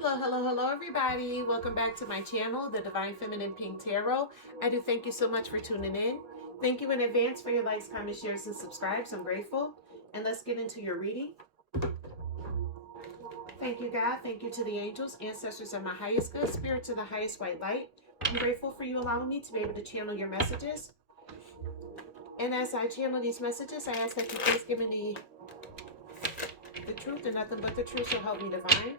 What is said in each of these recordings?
Hello, hello, hello, everybody. Welcome back to my channel, the Divine Feminine Pink Tarot. I do thank you so much for tuning in. Thank you in advance for your likes, comments, shares, and subscribes. I'm grateful. And let's get into your reading. Thank you, God. Thank you to the angels, ancestors of my highest good, spirits of the highest white light. I'm grateful for you allowing me to be able to channel your messages. And as I channel these messages, I ask that you please give me the truth and nothing but the truth, so help me divine.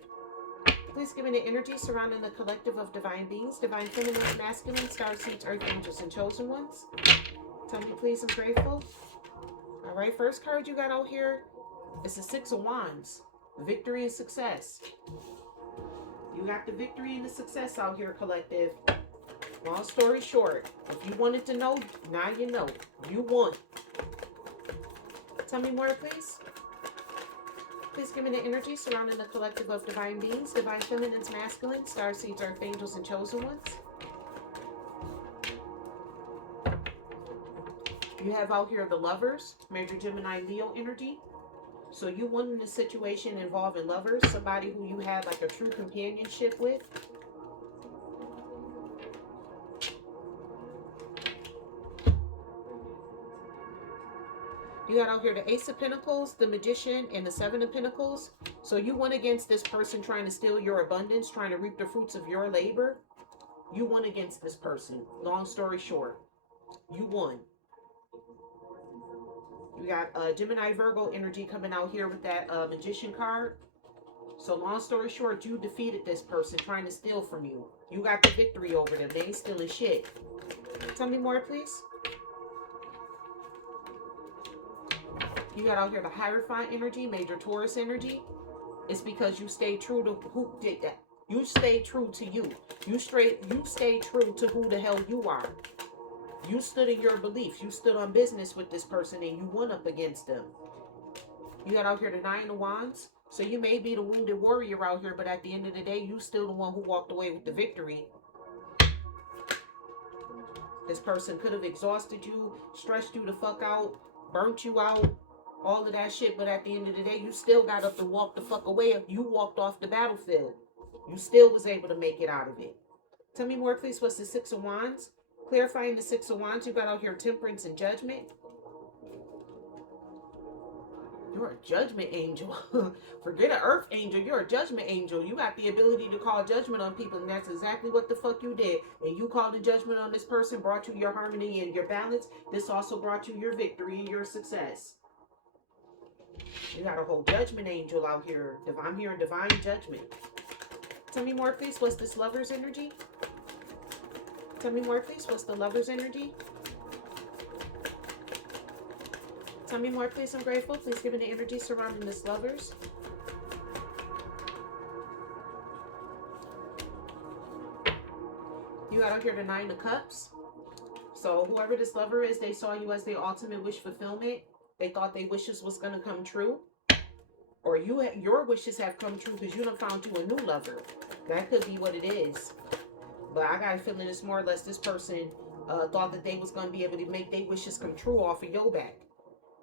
Please give me the energy surrounding the collective of divine beings, divine feminine, masculine, starseeds, earth angels, and chosen ones. Tell me, please, I'm grateful. All right, first card you got out here is the Six of Wands, victory and success. You got the victory and the success out here, collective. Long story short, if you wanted to know, now you know. You won. Tell me more, please. Please give me the energy surrounding the collective of divine beings, divine feminines, masculine, starseeds, earth angels, and chosen ones. You have out here the Lovers, major Gemini, Leo energy. So you won in a situation involving lovers, somebody who you have like a true companionship with. You got out here the Ace of Pentacles, the Magician, and the Seven of Pentacles. So you won against this person trying to steal your abundance, trying to reap the fruits of your labor. You won against this person. Long story short, you won. You got Gemini, Virgo energy coming out here with that Magician card. So long story short, you defeated this person trying to steal from you. You got the victory over them. They ain't stealing shit. Tell me more, please. You got out here the Hierophant energy, major Taurus energy. It's because you stay true to who did that. You stay true to you. You stay true to who the hell you are. You stood in your beliefs. You stood on business with this person and you won up against them. You got out here the Nine of Wands. So you may be the wounded warrior out here, but at the end of the day, you still the one who walked away with the victory. This person could have exhausted you, stressed you the fuck out, burnt you out, all of that shit, but at the end of the day, you still got up to walk the fuck away. You walked off the battlefield. You still was able to make it out of it. Tell me more, please. What's the Six of Wands? Clarifying the Six of Wands, you got out here Temperance and Judgment. You're a judgment angel. Forget an earth angel. You're a judgment angel. You got the ability to call judgment on people, and that's exactly what the fuck you did. And you called the judgment on this person, brought you your harmony and your balance. This also brought you your victory and your success. You got a whole judgment angel out here. I'm hearing divine judgment. Tell me more, please. What's this Lover's energy? Tell me more, please. What's the Lover's energy? Tell me more, please. I'm grateful. Please give me the energy surrounding this Lovers. You got out here the Nine of Cups. So whoever this lover is, they saw you as their ultimate wish fulfillment. They thought their wishes was going to come true. Or your wishes have come true because you done found you a new lover. That could be what it is. But I got a feeling it's more or less this person thought that they was going to be able to make their wishes come true off of your back.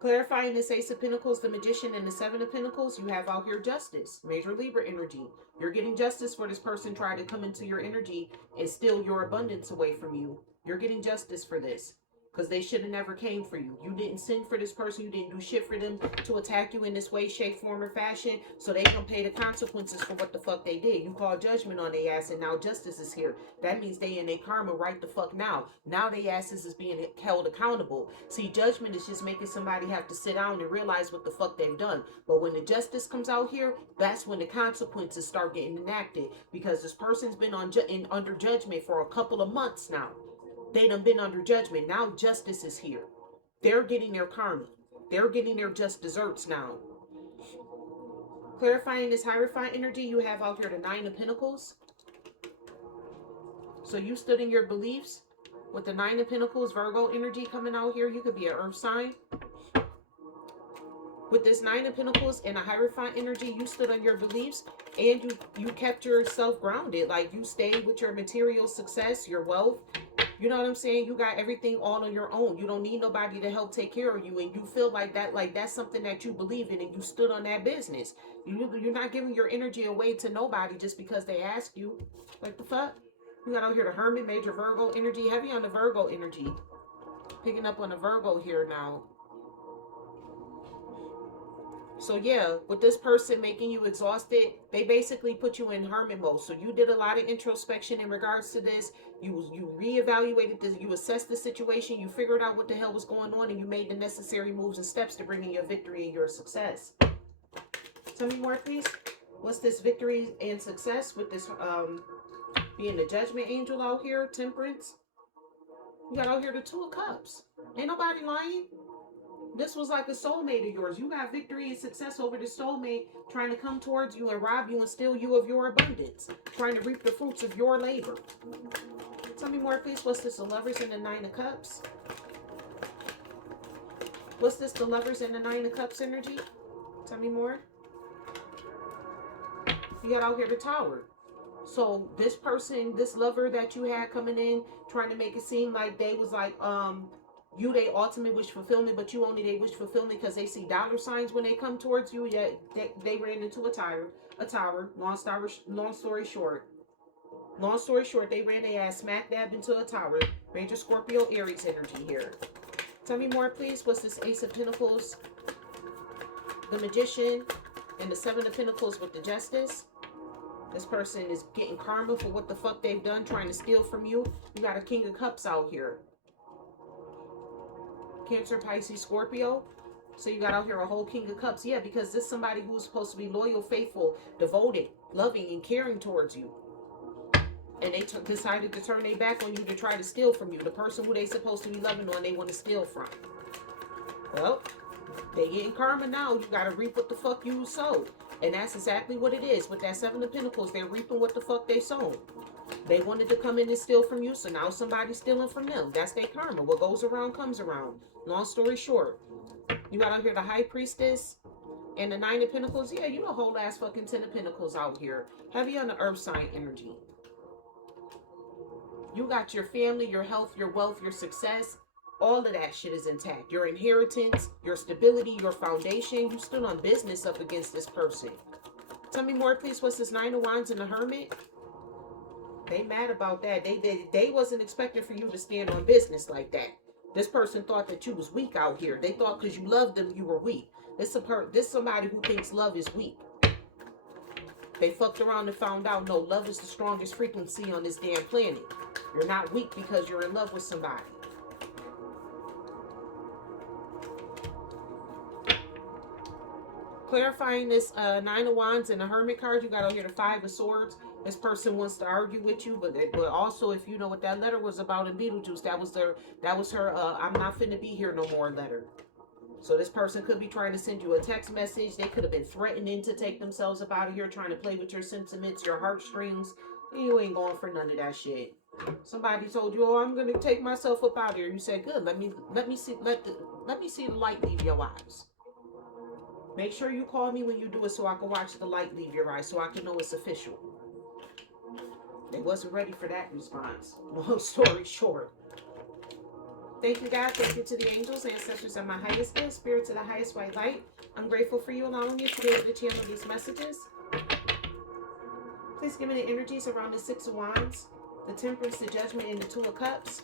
Clarifying this Ace of Pentacles, the Magician, and the Seven of Pentacles, you have out here Justice, major Libra energy. You're getting justice for this person trying to come into your energy and steal your abundance away from you. You're getting justice for this. Because they should have never came for you. You didn't send for this person. You didn't do shit for them to attack you in this way, shape, form, or fashion. So they gonna pay the consequences for what the fuck they did. You called judgment on their ass and now justice is here. That means they in their karma right the fuck now. Now their asses is being held accountable. See, judgment is just making somebody have to sit down and realize what the fuck they've done. But when the justice comes out here, that's when the consequences start getting enacted. Because this person's been under judgment for a couple of months now. They done been under judgment. Now justice is here. They're getting their karma. They're getting their just desserts now. Clarifying this Hierophant energy, you have out here the Nine of Pentacles. So you stood in your beliefs with the Nine of Pentacles, Virgo energy coming out here. You could be an earth sign. With this Nine of Pentacles and a Hierophant energy, you stood on your beliefs and you kept yourself grounded. Like you stayed with your material success, your wealth. You know what I'm saying? You got everything all on your own. You don't need nobody to help take care of you. And you feel like that's something that you believe in and you stood on that business. You're not giving your energy away to nobody just because they ask you. Like the fuck? You got out here the Hermit, Major Virgo energy, heavy on the Virgo energy. Picking up on the Virgo here now. So yeah, with this person making you exhausted, they basically put you in hermit mode. So you did a lot of introspection in regards to this. You reevaluated this, you assessed the situation, you figured out what the hell was going on, and you made the necessary moves and steps to bring in your victory and your success. Tell me more, please. What's this victory and success with this being the judgment angel out here, temperance? You got out here the Two of Cups. Ain't nobody lying. This was like a soulmate of yours. You got victory and success over the soulmate trying to come towards you and rob you and steal you of your abundance. Trying to reap the fruits of your labor. Tell me more, please. What's this? The Lovers and the Nine of Cups. What's this? The Lovers and the Nine of Cups energy. Tell me more. You got out here the Tower. So this person, this lover that you had coming in, trying to make it seem like they was like, you they ultimate wish fulfillment, but you only they wish fulfillment because they see dollar signs when they come towards you. Yeah, they ran into a tower. Long story short, they ran their ass smack dab into a tower. Major Scorpio Aries energy here. Tell me more, please. What's this? Ace of Pentacles, the Magician, and the Seven of Pentacles with the Justice. This person is getting karma for what the fuck they've done, trying to steal from you. You got a King of Cups out here. Cancer, Pisces, Scorpio. So you got out here a whole King of Cups. Yeah, because this is somebody who's supposed to be loyal, faithful, devoted, loving, and caring towards you. And they decided to turn their back on you to try to steal from you. The person who they supposed to be loving on, they want to steal from. Well, they getting karma now. You got to reap what the fuck you sowed. And that's exactly what it is. With that Seven of Pentacles, they're reaping what the fuck they sown. They wanted to come in and steal from you, so now somebody's stealing from them. That's their karma. What goes around comes around. Long story short, you got out here the High Priestess and the Nine of Pentacles. Yeah, you know, whole ass fucking Ten of Pentacles out here. Heavy on the Earth sign energy. You got your family, your health, your wealth, your success. All of that shit is intact. Your inheritance, your stability, your foundation. You stood on business up against this person. Tell me more, please. What's this? Nine of Wands and the Hermit? They mad about that. They wasn't expecting for you to stand on business like that. This person thought that you was weak out here. They thought because you loved them, you were weak. This somebody who thinks love is weak. They fucked around and found out, no, love is the strongest frequency on this damn planet. You're not weak because you're in love with somebody. Clarifying this Nine of Wands and the Hermit card, you got over here the Five of Swords. This person wants to argue with you, but also if you know what that letter was about in Beetlejuice, that was her I'm not finna be here no more letter. So this person could be trying to send you a text message. They could have been threatening to take themselves up out of here, trying to play with your sentiments, your heartstrings. You ain't going for none of that shit. Somebody told you, oh, I'm gonna take myself up out of here. You said, good, let me see the light leave your eyes. Make sure you call me when you do it so I can watch the light leave your eyes so I can know it's official. They wasn't ready for that response. Long story short. Thank you, God. Thank you to the angels, ancestors, and my highest good, spirits of the highest white light. I'm grateful for you allowing me to be able to channel these messages. Please give me the energies around the Six of Wands, the Temperance, the Judgment, and the Two of Cups.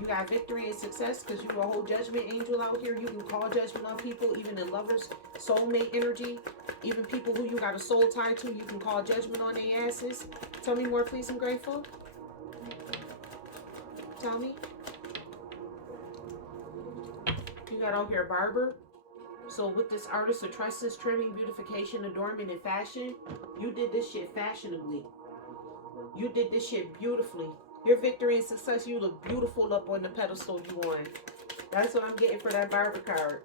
You got victory and success because you're a whole judgment angel out here. You can call judgment on people, even in lovers, soulmate energy. Even people who you got a soul tie to, you can call judgment on their asses. Tell me more, please. I'm grateful. Tell me. You got out here barber. So with this artist of tresses, trimming, beautification, adornment, and fashion, you did this shit fashionably. You did this shit beautifully. Your victory and success, you look beautiful up on the pedestal you on. That's what I'm getting for that barber card.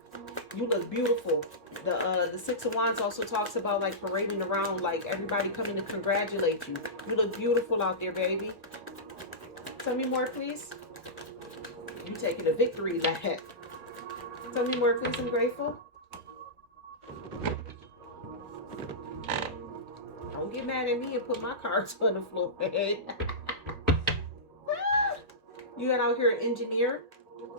You look beautiful. The Six of Wands also talks about like parading around, like everybody coming to congratulate you. You look beautiful out there, baby. Tell me more, please. You taking a victory lap. Tell me more, please. I'm grateful. Don't get mad at me and put my cards on the floor, man. You got out here an engineer.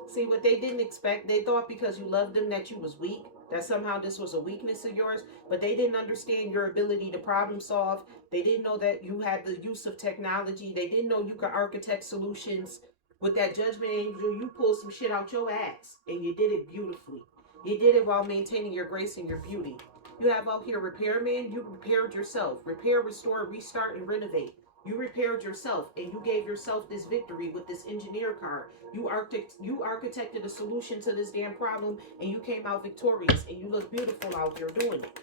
See, what they didn't expect, they thought because you loved them that you was weak, that somehow this was a weakness of yours, but they didn't understand your ability to problem solve. They didn't know that you had the use of technology. They didn't know you could architect solutions. With that judgment angel, you pulled some shit out your ass, and you did it beautifully. You did it while maintaining your grace and your beauty. You have out here repairman. You repaired yourself. Repair, restore, restart, and renovate. You repaired yourself, and you gave yourself this victory with this engineer card. You architected a solution to this damn problem, and you came out victorious, and you look beautiful out here doing it.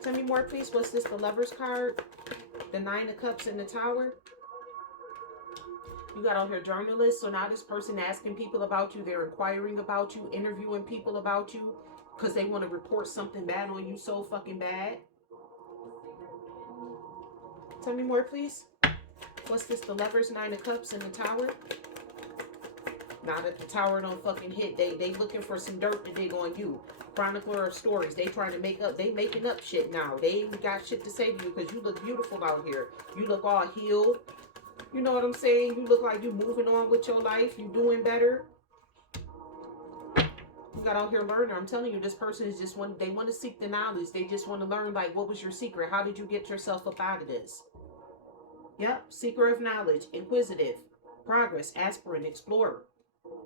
Tell me more, please. What's this? The Lover's card, the Nine of Cups, and the Tower. You got out here journalists. So now this person asking people about you. They're inquiring about you, interviewing people about you, because they want to report something bad on you so fucking bad. Tell me more, please. What's this? The Lovers, Nine of Cups, and the Tower. Now that the Tower don't fucking hit, they looking for some dirt to dig on you. Chronicler of stories. They trying to make up. They making up shit now. They ain't got shit to say to you because you look beautiful out here. You look all healed. You know what I'm saying? You look like you moving on with your life. You doing better. You got out here learning. I'm telling you, this person is just they want to seek the knowledge. They just want to learn, like, what was your secret? How did you get yourself up out of this? Yep. Seeker of knowledge. Inquisitive. Progress. Aspirant. Explorer.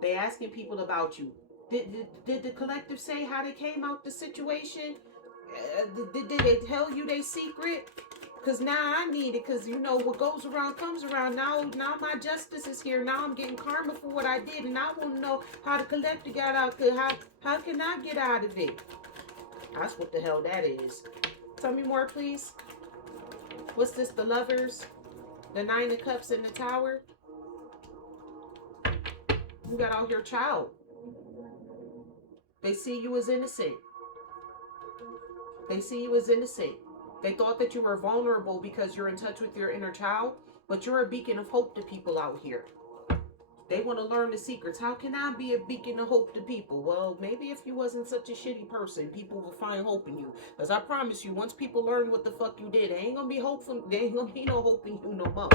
They asking people about you. Did the collective say how they came out the situation? Did they tell you their secret? Because now I need it, because you know what goes around comes around. Now my justice is here. Now I'm getting karma for what I did, and I want to know how the collective got out. How can I get out of it? That's what the hell that is. Tell me more, please. What's this? The Lovers, the Nine of Cups, and the Tower. You got out here, child. They see you as innocent. They see you as innocent. They thought that you were vulnerable because you're in touch with your inner child, but you're a beacon of hope to people out here. They want to learn the secrets. How can I be a beacon of hope to people? Well, maybe if you wasn't such a shitty person, people will find hope in you. Because I promise you, once people learn what the fuck you did, there ain't going to be hope for, there ain't going to be no hope in you no more.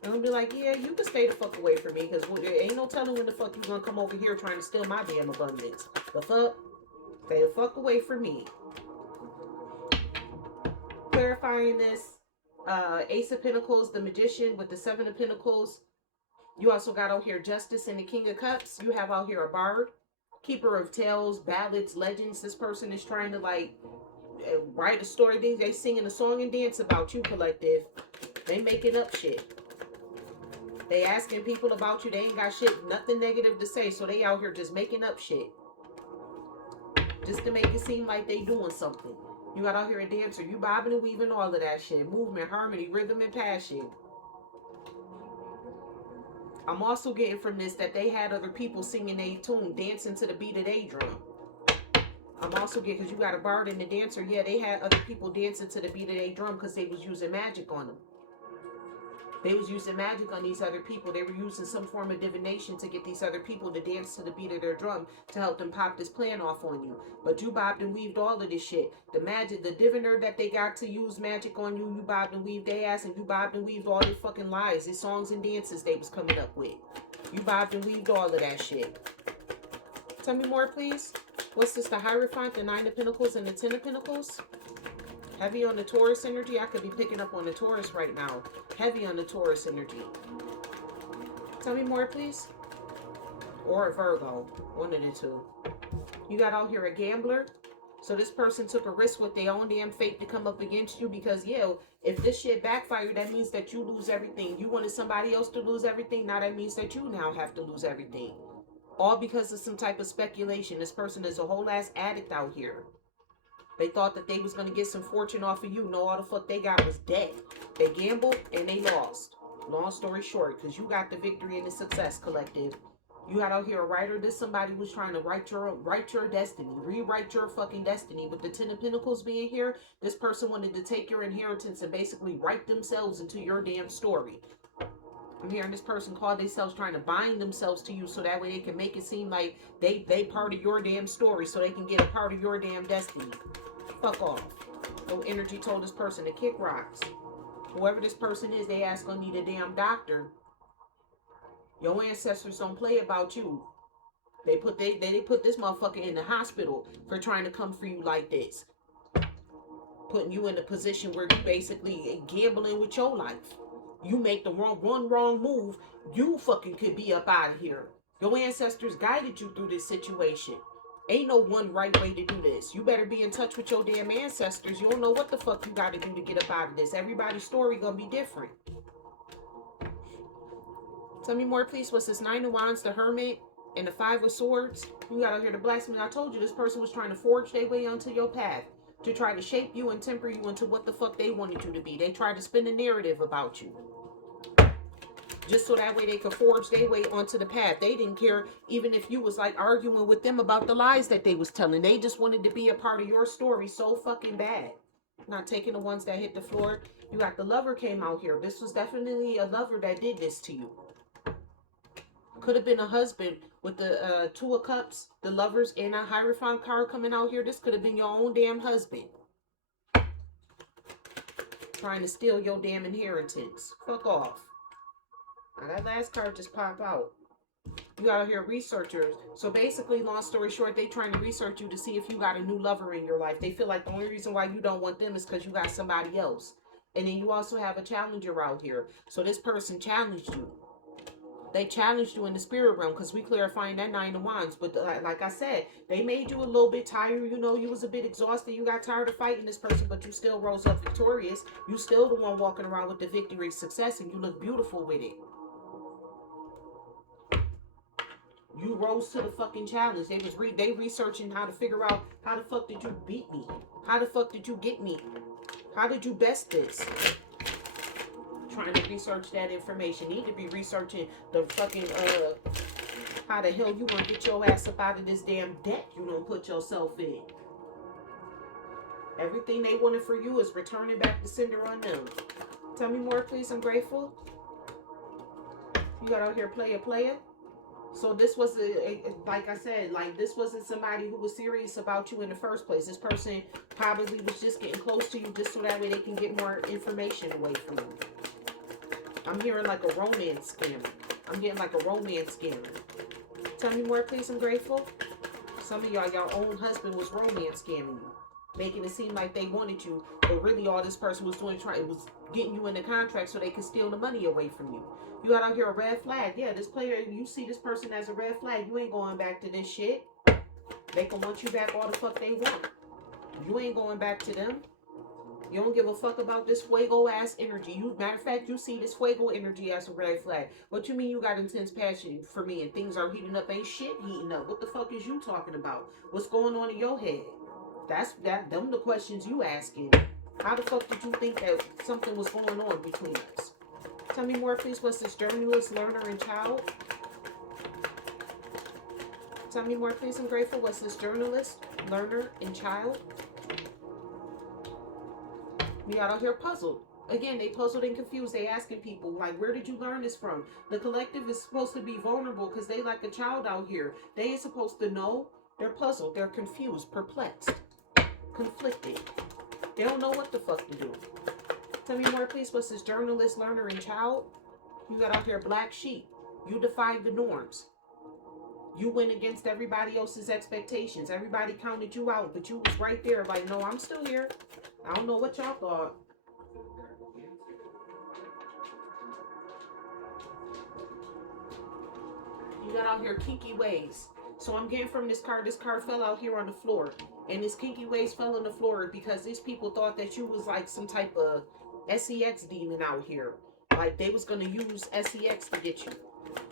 They're going to be like, yeah, you can stay the fuck away from me, because there ain't no telling when the fuck you going to come over here trying to steal my damn abundance. The fuck? Stay the fuck away from me. Clarifying this, Ace of Pentacles, the Magician with the Seven of Pentacles. You also got out here Justice and the King of Cups. You have out here a Bard, Keeper of Tales, Ballads, Legends. This person is trying to like write a story. They singing a song and dance about you, collective. They making up shit. They asking people about you. They ain't got shit, nothing negative to say. So they out here just making up shit. Just to make it seem like they doing something. You got out here a dancer. You bobbing and weaving, all of that shit. Movement, harmony, rhythm, and passion. I'm also getting from this that they had other people singing a tune, dancing to the beat of their drum. I'm also getting, because you got a bard and a dancer. Yeah, they had other people dancing to the beat of their drum because they was using magic on them. They was using magic on these other people. They were using some form of divination to get these other people to dance to the beat of their drum to help them pop this plan off on you. But you bobbed and weaved all of this shit. The magic, the diviner that they got to use magic on you, you bobbed and weaved their ass, and you bobbed and weaved all their fucking lies, the songs and dances they was coming up with. You bobbed and weaved all of that shit. Tell me more, please. What's this? The Hierophant, the Nine of Pentacles, and the Ten of Pentacles. Heavy on the Taurus energy. I could be picking up on the Taurus right now. Heavy on the Taurus energy. Tell me more, please. Or a Virgo. One of the two. You got out here a gambler. So this person took a risk with their own damn fate to come up against you because, yeah, if this shit backfired, that means that you lose everything. You wanted somebody else to lose everything. Now that means that you now have to lose everything. All because of some type of speculation. This person is a whole ass addict out here. They thought that they was going to get some fortune off of you. No, all the fuck they got was debt. They gambled and they lost. Long story short, because you got the victory and the success, collective. You got out here a writer. This somebody was trying to write your destiny. Rewrite your fucking destiny. With the Ten of Pentacles being here, this person wanted to take your inheritance and basically write themselves into your damn story. I'm hearing this person call themselves trying to bind themselves to you so that way they can make it seem like they part of your damn story so they can get a part of your damn destiny. Fuck off. No energy told this person to kick rocks. Whoever this person is, they ask gonna need a damn doctor. Your ancestors don't play about you. They put this motherfucker in the hospital for trying to come for you like this. Putting you in a position where you basically gambling with your life. You make the one wrong move, you fucking could be up out of here. Your ancestors guided you through this situation. Ain't no one right way to do this. You better be in touch with your damn ancestors. You don't know what the fuck you got to do to get up out of this. Everybody's story gonna be different. Tell me more, please. What's this? 9 of Wands, the Hermit, and the 5 of Swords. You got out here the blacksmith. I told you this person was trying to forge their way onto your path to try to shape you and temper you into what the fuck they wanted you to be. They tried to spin a narrative about you, just so that way they could forge their way onto the path. They didn't care even if you was like arguing with them about the lies that they was telling. They just wanted to be a part of your story so fucking bad. Not taking the ones that hit the floor. You got the Lover came out here. This was definitely a lover that did this to you. Could have been a husband with the 2 of Cups, the Lovers, and a Hierophant card coming out here. This could have been your own damn husband. Trying to steal your damn inheritance. Fuck off. Now that last card just popped out. You got out here researchers. So basically, long story short, they trying to research you to see if you got a new lover in your life. They feel like the only reason why you don't want them is because you got somebody else. And then you also have a challenger out here. So this person challenged you. They challenged you in the spirit realm because we clarifying that 9 of Wands. But like I said, they made you a little bit tired. You know, you was a bit exhausted. You got tired of fighting this person, but you still rose up victorious. You still the one walking around with the victory success, and you look beautiful with it. You rose to the fucking challenge. They researching how to figure out how the fuck did you beat me? How the fuck did you get me? How did you best this? Trying to research that information. Need to be researching the fucking how the hell you gonna get your ass up out of this damn debt you don't put yourself in. Everything they wanted for you is returning back to sender on them. Tell me more, please. I'm grateful. You got out here player. So this was like I said, like this wasn't somebody who was serious about you in the first place. This person probably was just getting close to you just so that way they can get more information away from you. I'm hearing like a romance scam. I'm getting like a romance scam. Tell me more, please. I'm grateful. Some of y'all own husband was romance scamming you, making it seem like they wanted you, but really all this person was doing was getting you in the contract so they could steal the money away from you. You got out here a red flag. Yeah, this player, you see this person as a red flag. You ain't going back to this shit. They can want you back all the fuck they want. You ain't going back to them. You don't give a fuck about this fuego ass energy. Matter of fact, you see this fuego energy as a red flag. What you mean you got intense passion for me and things are heating up? Ain't shit heating up. What the fuck is you talking about? What's going on in your head? Them the questions you asking. How the fuck did you think that something was going on between us? Tell me more, please. What's this? Journalist, learner, and child? Tell me more, please. I'm grateful. What's this? Journalist, learner, and child? We got out here puzzled. Again, they puzzled and confused. They asking people, like, where did you learn this from? The collective is supposed to be vulnerable because they like a child out here. They ain't supposed to know. They're puzzled. They're confused, perplexed, conflicted. They don't know what the fuck to do. Tell me more, please. What's this? Journalist, learner, and child? You got out here black sheep. You defied the norms. You went against everybody else's expectations. Everybody counted you out, but you was right there like, no, I'm still here. I don't know what y'all thought. You got out here kinky ways. So I'm getting from this card fell out here on the floor. And this kinky ways fell on the floor because these people thought that you was like some type of sex demon out here. Like they was going to use sex to get you.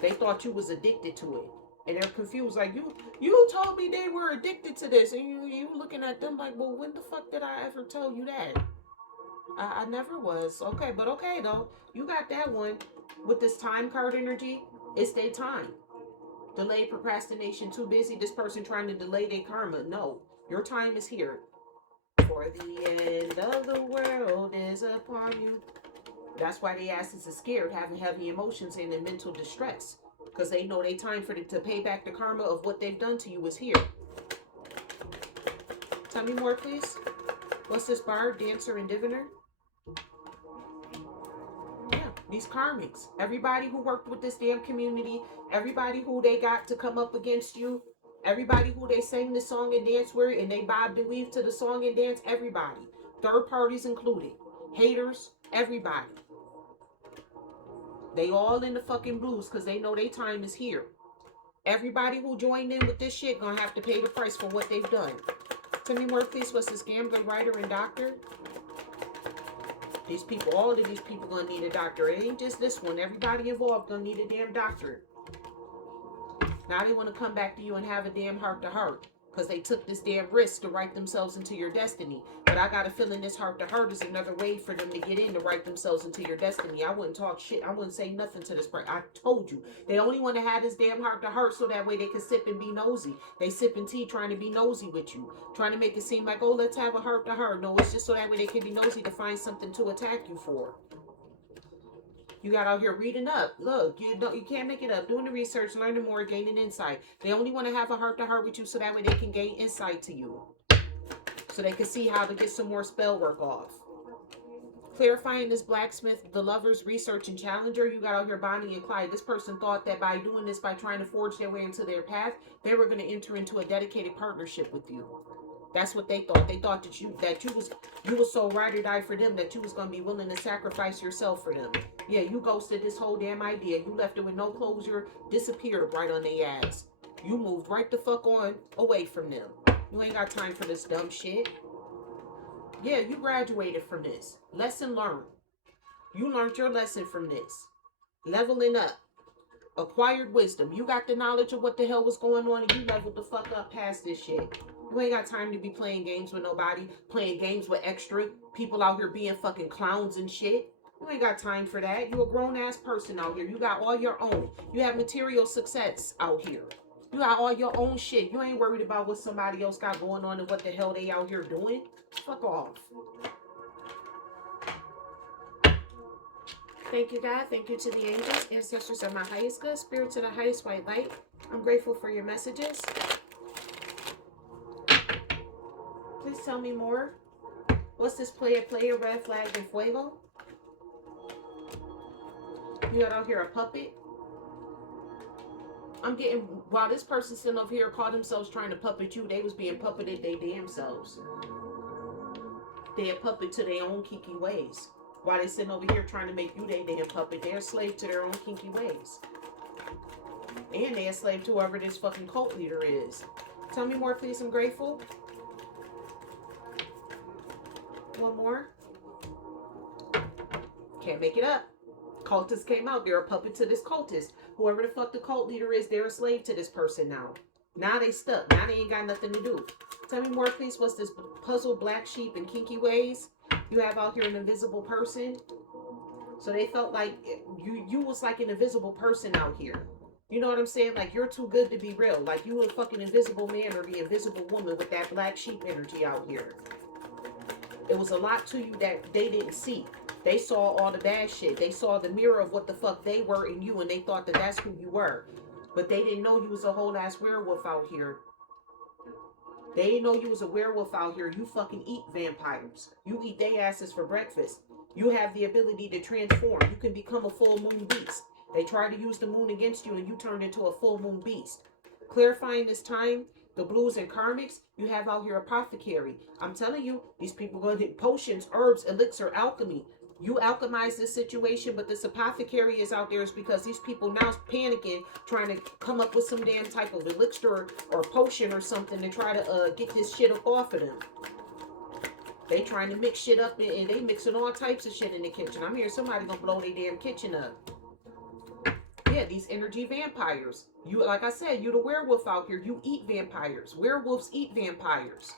They thought you was addicted to it. And they're confused, like, you told me they were addicted to this. And you looking at them like, well, when the fuck did I ever tell you that? I never was. Okay, but okay, though. You got that one. With this time card energy, it's their time. Delayed procrastination, too busy. This person trying to delay their karma. No, your time is here. For the end of the world is upon you. That's why they asses are scared, having heavy emotions and in mental distress. Because they know they time for to pay back the karma of what they've done to you is here. Tell me more, please. What's this? Bard, dancer, and diviner? Yeah. These karmics, everybody who worked with this damn community, everybody who they got to come up against you, everybody who they sang the song and dance with, and they bobbed and weaved to the song and dance, everybody. Third parties included. Haters, everybody. They all in the fucking blues because they know their time is here. Everybody who joined in with this shit gonna have to pay the price for what they've done. Tell me more, please. What's this gambler, writer, and doctor? These people, all of these people gonna need a doctor. It ain't just this one. Everybody involved gonna need a damn doctor. Now they want to come back to you and have a damn heart-to-heart because they took this damn risk to write themselves into your destiny. But I got a feeling this heart-to-heart is another way for them to get in to write themselves into your destiny. I wouldn't talk shit. I wouldn't say nothing to this person. I told you. They only want to have this damn heart-to-heart so that way they can sip and be nosy. They sipping tea trying to be nosy with you. Trying to make it seem like, oh, let's have a heart-to-heart. No, it's just so that way they can be nosy to find something to attack you for. You got out here reading up. Look, you can't make it up. Doing the research, learning more, gaining insight. They only want to have a heart-to-heart with you so that way they can gain insight to you. So they can see how to get some more spell work off. Clarifying this blacksmith, the lovers, research, and challenger. You got out here Bonnie and Clyde. This person thought that by doing this, by trying to forge their way into their path, they were going to enter into a dedicated partnership with you. That's what they thought. They thought that you was so ride or die for them that you was gonna be willing to sacrifice yourself for them. Yeah, you ghosted this whole damn idea. You left it with no closure, disappeared right on their ass. You moved right the fuck on away from them. You ain't got time for this dumb shit. Yeah, you graduated from this. Lesson learned. You learned your lesson from this. Leveling up. Acquired wisdom. You got the knowledge of what the hell was going on and you leveled the fuck up past this shit. You ain't got time to be playing games with nobody, playing games with extra people out here being fucking clowns and shit. You ain't got time for that. You a grown-ass person out here. You got all your own. You have material success out here. You got all your own shit. You ain't worried about what somebody else got going on and what the hell they out here doing. Fuck off. Thank you, God. Thank you to the angels, ancestors of my highest good, spirits of the highest white light. I'm grateful for your messages. Please tell me more. What's this player, red flag, and fuego? You got out here a puppet. I'm getting, while this person sitting over here called themselves trying to puppet you, they was being puppeted they damn selves. They a puppet to their own kinky ways. While they sitting over here trying to make you their damn puppet, they're a slave to their own kinky ways. And they're a slave to whoever this fucking cult leader is. Tell me more, please. I'm grateful. One more. Can't make it up. Cultists came out. They're a puppet to this cultist. Whoever the fuck the cult leader is, they're a slave to this person now. Now they stuck. Now they ain't got nothing to do. Tell me more, please. What's this puzzle, black sheep, and kinky ways? You have out here an invisible person. So they felt like you was like an invisible person out here. You know what I'm saying? Like, you're too good to be real. Like, you a fucking invisible man or the invisible woman with that black sheep energy out here. It was a lot to you that they didn't see. They saw all the bad shit. They saw the mirror of what the fuck they were in you, and they thought that that's who you were. But they didn't know you was a whole ass werewolf out here. They didn't know you was a werewolf out here. You fucking eat vampires. You eat their asses for breakfast. You have the ability to transform. You can become a full moon beast. They tried to use the moon against you, and you turned into a full moon beast. Clarifying this time, the blues and karmics, you have out here apothecary. I'm telling you, these people going to get potions, herbs, elixir, alchemy. You alchemize this situation, but this apothecary is out there is because these people now panicking, trying to come up with some damn type of elixir or potion or something to try to get this shit up off of them. They trying to mix shit up and they mixing all types of shit in the kitchen. I'm hearing somebody gonna blow their damn kitchen up. Yeah, these energy vampires. You, like I said, you the werewolf out here. You eat vampires. Werewolves eat vampires.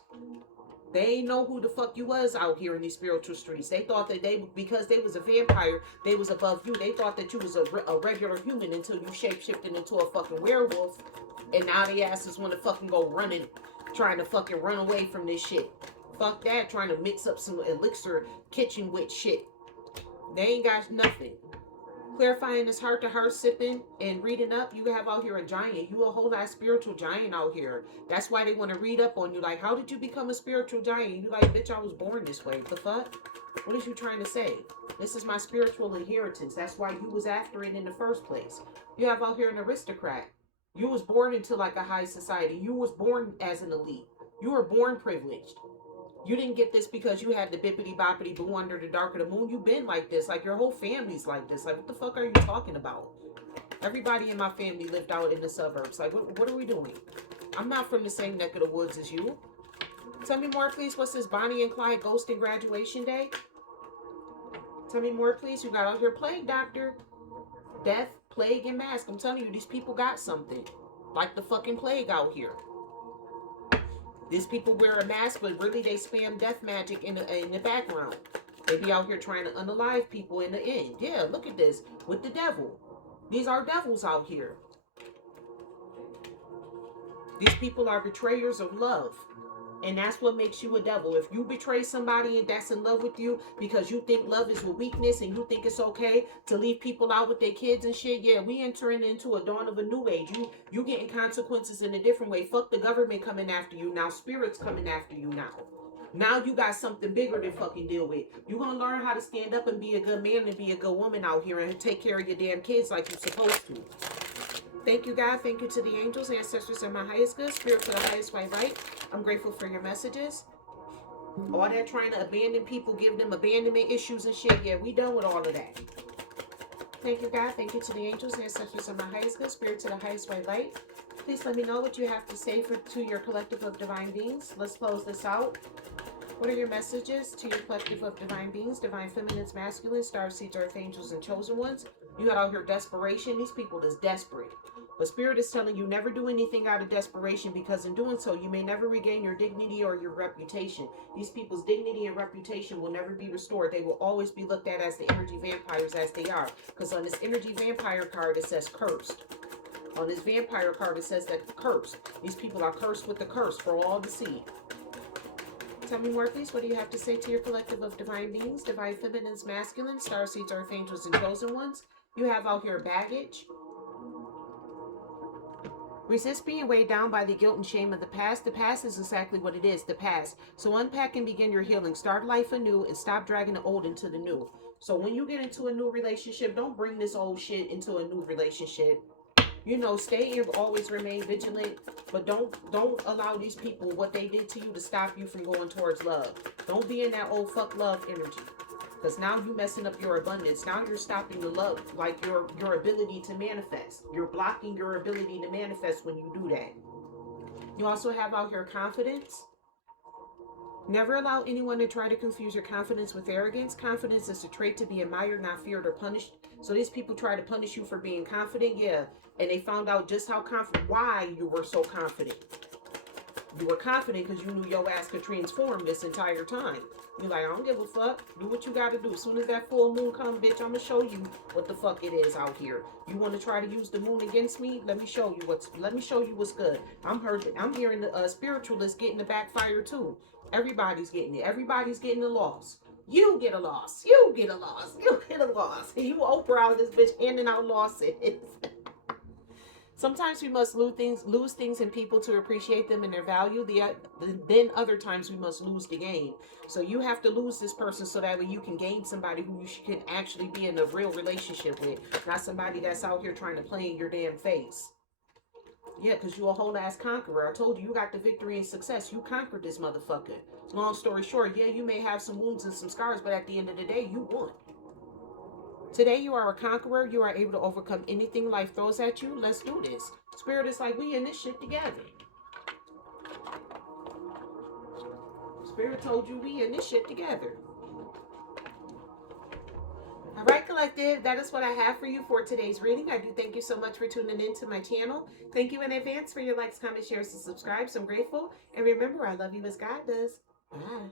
They ain't know who the fuck you was out here in these spiritual streets. They thought that because they was a vampire, they was above you. They thought that you was a regular human until you shape-shifted into a fucking werewolf. And now they asses want to fucking go running, trying to fucking run away from this shit. Fuck that, trying to mix up some elixir kitchen witch shit. They ain't got nothing. Clarifying this heart-to-heart sipping and reading up, you have out here a giant. You a whole lot spiritual giant out here. That's why they want to read up on you. Like, how did you become a spiritual giant? You like, bitch, I was born this way. The fuck? What is you trying to say? This is my spiritual inheritance. That's why you was after it in the first place. You have out here an aristocrat. You was born into like a high society. You was born as an elite. You were born privileged. You didn't get this because you had the bippity boppity boo under the dark of the moon. You've been like this. Like your whole family's like this. Like what the fuck are you talking about? Everybody in my family lived out in the suburbs. Like what are we doing? I'm not from the same neck of the woods as you. Tell me more, please. What's this Bonnie and Clyde ghosting graduation day? Tell me more, please. You got out here plague, doctor. Death, plague, and mask. I'm telling you, these people got something. Like the fucking plague out here. These people wear a mask, but really they spam death magic in the background. They be out here trying to unalive people in the end. Yeah, look at this. With the devil. These are devils out here. These people are betrayers of love. And that's what makes you a devil. If you betray somebody and that's in love with you because you think love is a weakness and you think it's okay to leave people out with their kids and shit, yeah, we entering into a dawn of a new age. You getting consequences in a different way. Fuck the government coming after you now. Spirits coming after you now. Now you got something bigger to fucking deal with. You're going to learn how to stand up and be a good man and be a good woman out here and take care of your damn kids like you're supposed to. Thank you, God. Thank you to the angels, ancestors, and my highest good. Spirit to the highest white light. I'm grateful for your messages. All that trying to abandon people, give them abandonment issues and shit. Yeah, we done with all of that. Thank you, God. Thank you to the angels, ancestors, and my highest good. Spirit to the highest white light. Please let me know what you have to say to your collective of divine beings. Let's close this out. What are your messages to your collective of divine beings, divine feminines, masculine, star seeds, earth angels, and chosen ones? You got out here desperation. These people is desperate. But Spirit is telling you never do anything out of desperation, because in doing so, you may never regain your dignity or your reputation. These people's dignity and reputation will never be restored. They will always be looked at as the energy vampires as they are. Because on this energy vampire card, it says cursed. On this vampire card, it says that cursed. These people are cursed with the curse for all to see. Tell me more, please. What do you have to say to your collective of divine beings, divine feminines, masculine, star seeds, earth angels, and chosen ones? You have out here baggage. Resist being weighed down by the guilt and shame of the past. The past is exactly what it is, the past. So unpack and begin your healing. Start life anew and stop dragging the old into the new. So when you get into a new relationship, don't bring this old shit into a new relationship. You know, stay and always remain vigilant, but don't allow these people, what they did to you, to stop you from going towards love. Don't be in that old fuck love energy. Because now you're messing up your abundance. Now you're stopping the love, like your ability to manifest. You're blocking your ability to manifest when you do that. You also have out here confidence. Never allow anyone to try to confuse your confidence with arrogance. Confidence is a trait to be admired, not feared or punished. So these people try to punish you for being confident, yeah. And they found out just how confident, why you were so confident. You were confident because you knew your ass could transform this entire time. You're like, I don't give a fuck. Do what you got to do. As soon as that full moon comes, bitch, I'm going to show you what the fuck it is out here. You want to try to use the moon against me? Let me show you what's good. I'm hearing the spiritualists getting the backfire too. Everybody's getting it. Everybody's getting a loss. You get a loss. You get a loss. You get a loss. And you Oprah out this bitch handing out losses. Sometimes we must lose things and people to appreciate them and their value. Then other times we must lose the game. So you have to lose this person so that way you can gain somebody who you can actually be in a real relationship with. Not somebody that's out here trying to play in your damn face. Yeah, because you a whole ass conqueror. I told you, you got the victory and success. You conquered this motherfucker. Long story short, yeah, you may have some wounds and some scars, but at the end of the day, you won. Today, you are a conqueror. You are able to overcome anything life throws at you. Let's do this. Spirit is like, we in this shit together. Spirit told you we in this shit together. All right, collective, that is what I have for you for today's reading. I do thank you so much for tuning into my channel. Thank you in advance for your likes, comments, shares, and subscribes. I'm grateful. And remember, I love you as God does. Bye.